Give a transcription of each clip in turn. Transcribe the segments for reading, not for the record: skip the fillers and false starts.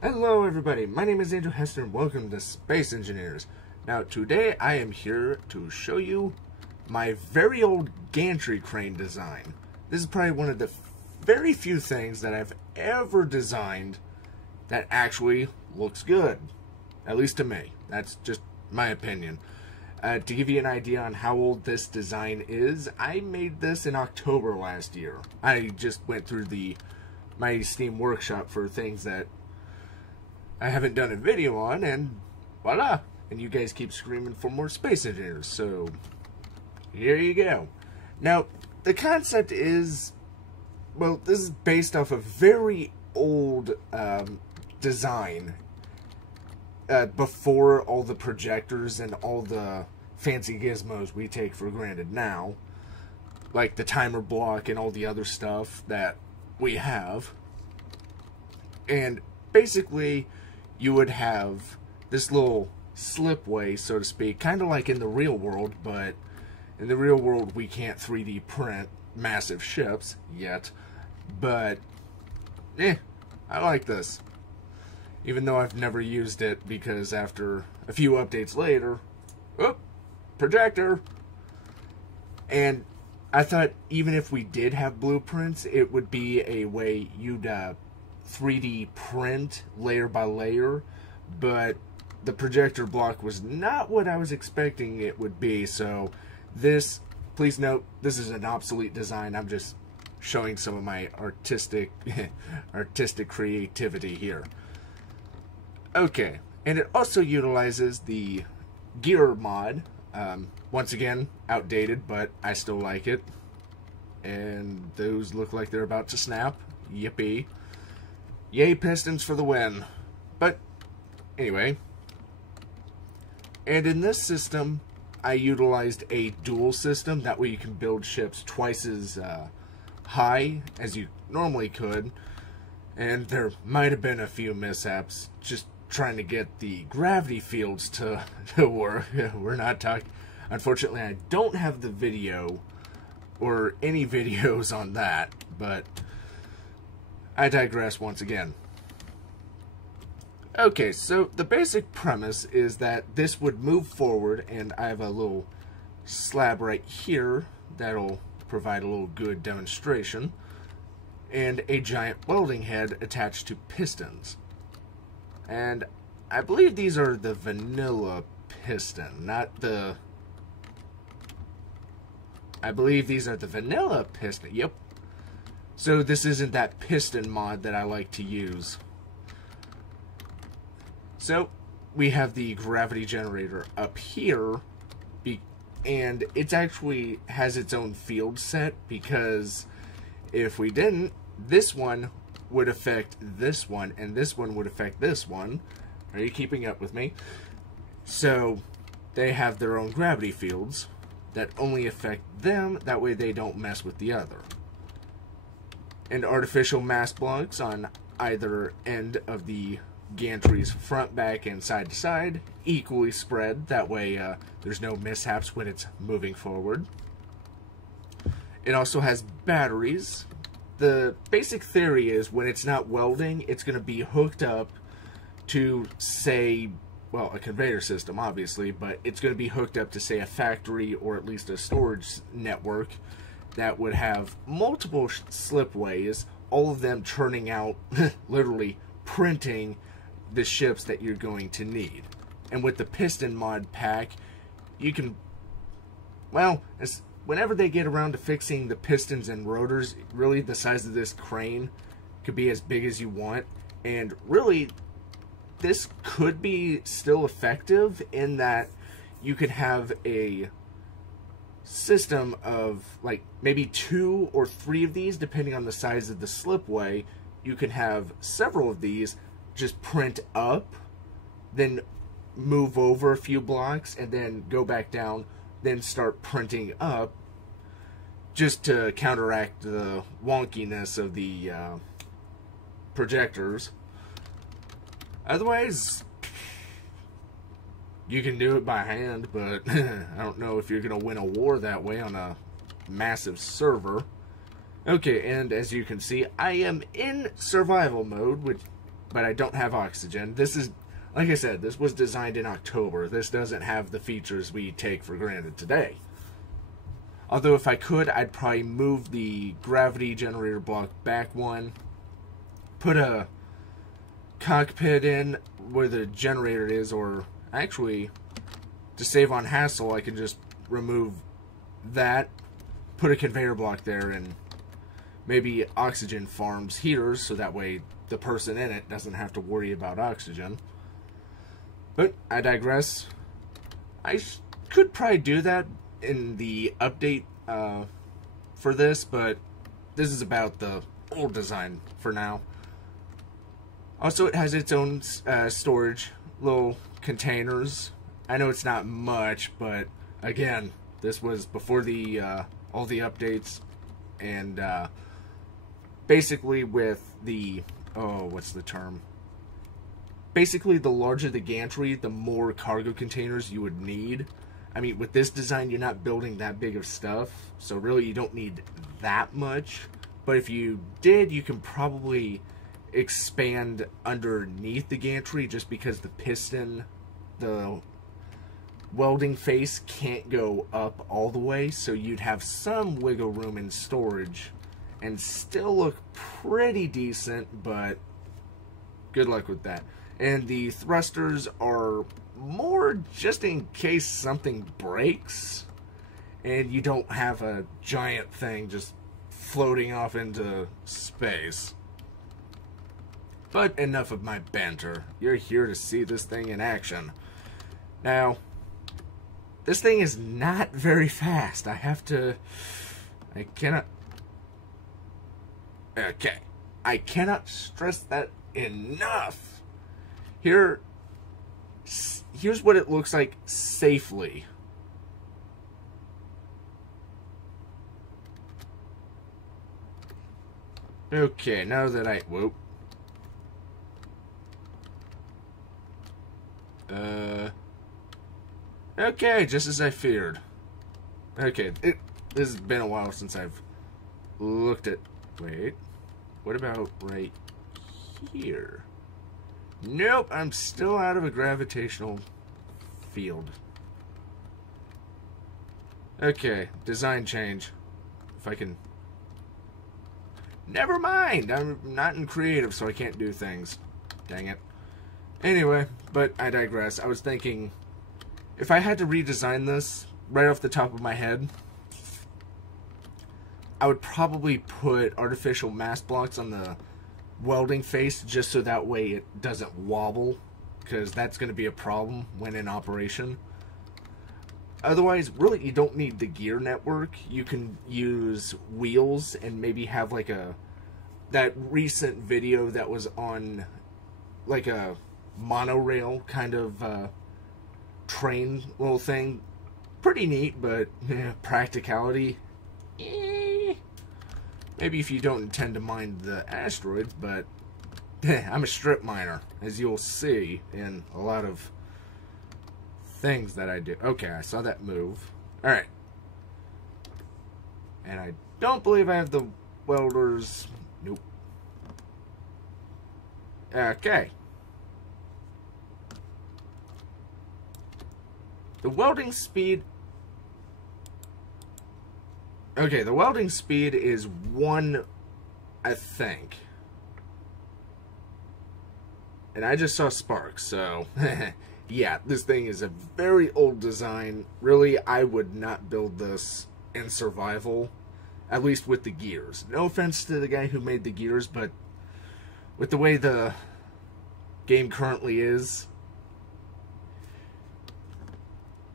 Hello everybody, my name is Andrew Hester and welcome to Space Engineers. Now today I am here to show you my very old gantry crane design. This is probably one of the very few things that I've ever designed that actually looks good. At least to me. That's just my opinion. To give you an idea on how old this design is, I made this in October last year. I just went through my Steam workshop for things that I haven't done a video on, and voila! And you guys keep screaming for more Space Engineers, so here you go. Now, the concept is, well, this is based off a very old design before all the projectors and all the fancy gizmos we take for granted now, like the timer block and all the other stuff that we have. And basically, you would have this little slipway, so to speak, kind of like in the real world, but in the real world we can't 3D print massive ships yet. But, I like this. Even though I've never used it, because after a few updates later, projector! And I thought even if we did have blueprints, it would be a way you'd 3D print layer by layer, but the projector block was not what I was expecting it would be. So this, please note, this is an obsolete design. I'm just showing some of my artistic creativity here. Okay, and it also utilizes the gear mod. Once again, outdated, but I still like it. And those look like they're about to snap. Yippee. Yay, pistons for the win. But, anyway. And in this system, I utilized a dual system. That way you can build ships twice as high as you normally could. And there might have been a few mishaps just trying to get the gravity fields to work. We're not talking... Unfortunately, I don't have the video or any videos on that, but I digress once again. Okay, so the basic premise is that this would move forward, and I have a little slab right here that'll provide a little good demonstration, and a giant welding head attached to pistons. And I believe these are the vanilla piston, not the... I believe these are the vanilla piston. Yep. So this isn't that piston mod that I like to use. So we have the gravity generator up here, and it actually has its own field set, because if we didn't, this one would affect this one, and this one would affect this one. Are you keeping up with me? So they have their own gravity fields that only affect them, that way they don't mess with the other. And artificial mass blocks on either end of the gantry's front, back, and side to side, equally spread, that way there's no mishaps when it's moving forward. It also has batteries. The basic theory is when it's not welding, it's going to be hooked up to, say, well, a conveyor system, obviously, but it's going to be hooked up to, say, a factory or at least a storage network that would have multiple slipways, all of them churning out, literally printing the ships that you're going to need. And with the piston mod pack, you can, well, whenever they get around to fixing the pistons and rotors, really the size of this crane could be as big as you want. And really, this could be still effective in that you could have a system of like maybe 2 or 3 of these, depending on the size of the slipway. You can have several of these just print up, then move over a few blocks, and then go back down, then start printing up, just to counteract the wonkiness of the projectors. Otherwise, you can do it by hand, but I don't know if you're going to win a war that way on a massive server. Okay, and as you can see, I am in survival mode, which but I don't have oxygen. This is, like I said, this was designed in October. This doesn't have the features we take for granted today. Although if I could, I'd probably move the gravity generator block back one, put a cockpit in where the generator is, or actually, to save on hassle, I can just remove that, put a conveyor block there, and maybe oxygen farms heaters, so that way the person in it doesn't have to worry about oxygen. But I digress. I could probably do that in the update for this, but this is about the old design for now. Also, it has its own storage, little containers. I know it's not much, but again, this was before the all the updates, and basically with the, what's the term? Basically, the larger the gantry, the more cargo containers you would need. I mean, with this design, you're not building that big of stuff, so really you don't need that much. But if you did, you can probably expand underneath the gantry, just because the piston, the welding face can't go up all the way, so you'd have some wiggle room in storage and still look pretty decent, but good luck with that. And the thrusters are more just in case something breaks and you don't have a giant thing just floating off into space. But enough of my banter. You're here to see this thing in action. Now, this thing is not very fast. I cannot stress that enough. Here's what it looks like safely. Okay, now that whoop. Okay, just as I feared. Okay, this has been a while since I've looked at, wait, what about right here? Nope, I'm still out of a gravitational field. Okay, design change. If I can... Never mind! I'm not in creative, so I can't do things. Dang it. Anyway, but I digress. I was thinking, if I had to redesign this right off the top of my head, I would probably put artificial mass blocks on the welding face, just so that way it doesn't wobble, because that's going to be a problem when in operation. Otherwise, really, you don't need the gear network. You can use wheels and maybe have like that recent video that was on like a monorail kind of train little thing. Pretty neat, but practicality, maybe if you don't intend to mine the asteroids, but I'm a strip miner, as you'll see in a lot of things that I do. Okay, I saw that move. Alright. And I don't believe I have the welders. Nope. Okay. The welding speed... Okay, the welding speed is 1, I think. And I just saw sparks, so... Yeah, this thing is a very old design. Really, I would not build this in survival, at least with the gears. No offense to the guy who made the gears, but with the way the game currently is,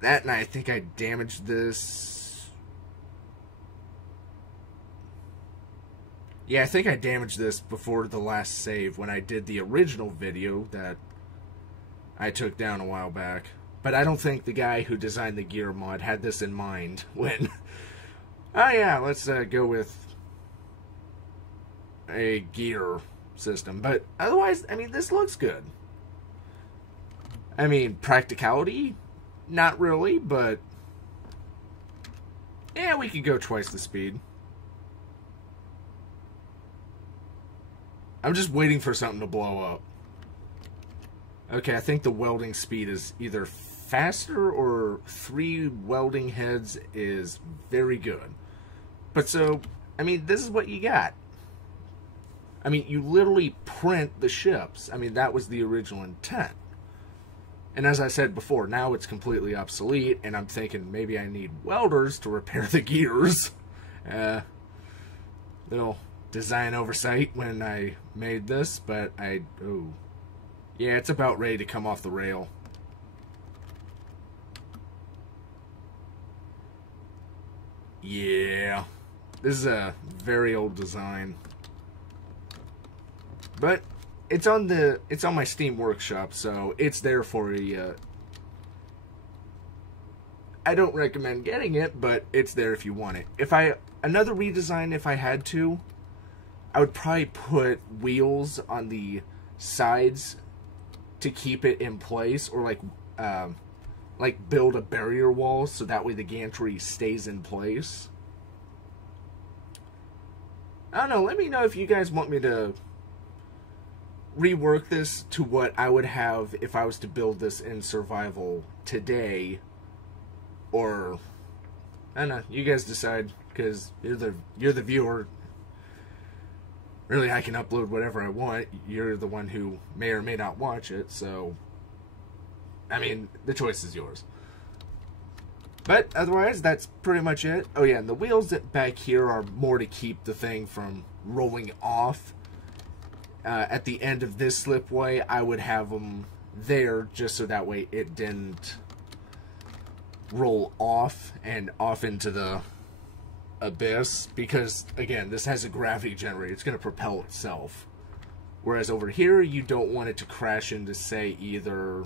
that, and I think I damaged this. Yeah, I think I damaged this before the last save when I did the original video that I took down a while back. But I don't think the guy who designed the gear mod had this in mind when... Oh yeah, let's go with a gear system. But otherwise, I mean, this looks good. I mean, practicality? Not really, but... Yeah, we could go twice the speed. I'm just waiting for something to blow up. Okay, I think the welding speed is either faster or 3 welding heads is very good. But so, I mean, this is what you got. I mean, you literally print the ships. I mean, that was the original intent. And as I said before, now it's completely obsolete, and I'm thinking maybe I need welders to repair the gears. Little design oversight when I made this, but oh. Yeah, it's about ready to come off the rail. Yeah. This is a very old design. But it's on my Steam Workshop, so it's there for you. I don't recommend getting it, but it's there if you want it. Another redesign, if I had to, I would probably put wheels on the sides to keep it in place, or like build a barrier wall so that way the gantry stays in place. I don't know, let me know if you guys want me to rework this to what I would have if I was to build this in survival today, or I don't know, you guys decide, because you're the viewer. Really, I can upload whatever I want. You're the one who may or may not watch it, so I mean, the choice is yours. But otherwise, that's pretty much it. Oh yeah, and the wheels back here are more to keep the thing from rolling off. At the end of this slipway, I would have them there just so that way it didn't roll off and off into the abyss, because again, this has a gravity generator. It's going to propel itself, whereas over here you don't want it to crash into, say, either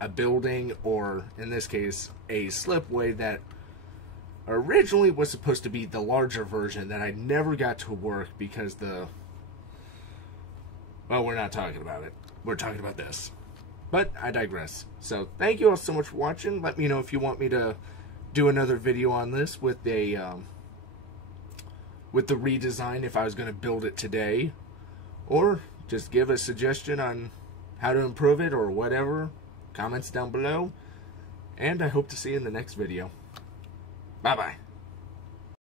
a building or, in this case, a slipway that originally was supposed to be the larger version that I never got to work because well, we're not talking about it. We're talking about this. But I digress. So thank you all so much for watching. Let me know if you want me to do another video on this with the redesign, if I was going to build it today, or just give a suggestion on how to improve it or whatever. Comments down below, and I hope to see you in the next video. Bye bye.